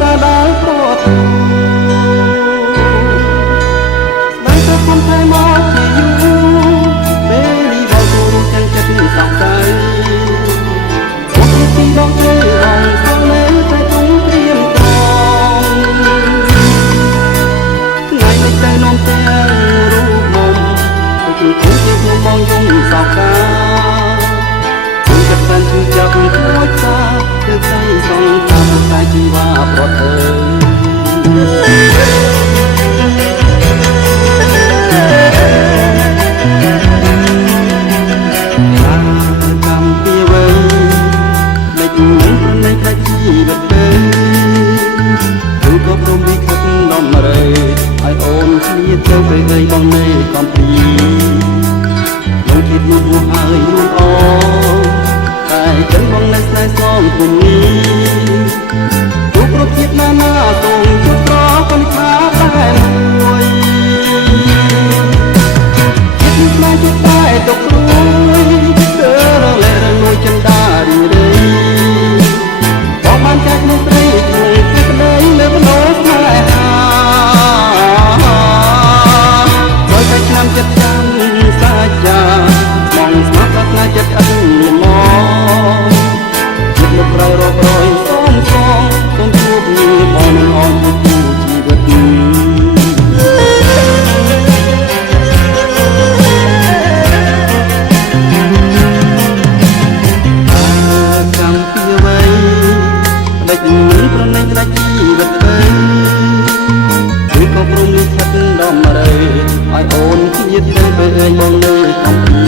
តាដែលប្រទូស្ដីទៅគុំថែមកជាយូរពេលនេះបងទូទាំងចិត្តសង្ស័យអូនទីបងទេបងខាងនៅតែទុំព្រៀមត្រង់ថ្ងៃនេះទៅនាំទាំងរូបមុំទុកគុំជាខ្ញុំបងយំសោកកាចិត្តបានជួយចាប់ខ្លោចសាទៅใจសងខាងតែជីវ៉ាប្រត់ទៅកម្មពីវ័យលេចនឹងប្រណិតតែជីវិតទៅឬក៏ព្រមវិខិតដំរើឲ្យអូនគ្នាទៅពេលអីបងនៅកំពីលោកគិតនោះហើយនោះអូតែចឹងបងនៅស្នេហ៍ស្នងគុំនេះទូគ្រប់ជាតិណានាសូមជួបប្រកនខាតែមួយចិត្តស្នេហ៍ជួបតែទុកព្រួយគឺរលែរលួយចិនដារីរីបងបានចែកនឹងស្រីជួយពីក្តីលើបដោស្នេហាដោយតែឆ្នាំចិត្តចាំសាជាបងស្មាត់ប្រាថ្នាចិត្តអត់មានមកចិត្តមកក្រោយរករយសូមជួបគ្នាបងនឹងអងគូជីវិតកម្មពីអ្វីផ្ដេចមិនប្រណិតដាច់ជីវិតទៅឬក៏ព្រមលិខិតដំរើឲ្យអូនគ្នាទៅពេលឯងបងនៅកំពី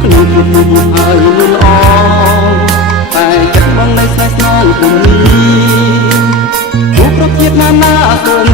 ក្នុងភាពនោះហើយមិនល្អតែចិត្តបងនៅស្នេហ៍ស្នងគុំនេះទូគ្រប់ជាតិណានាសូម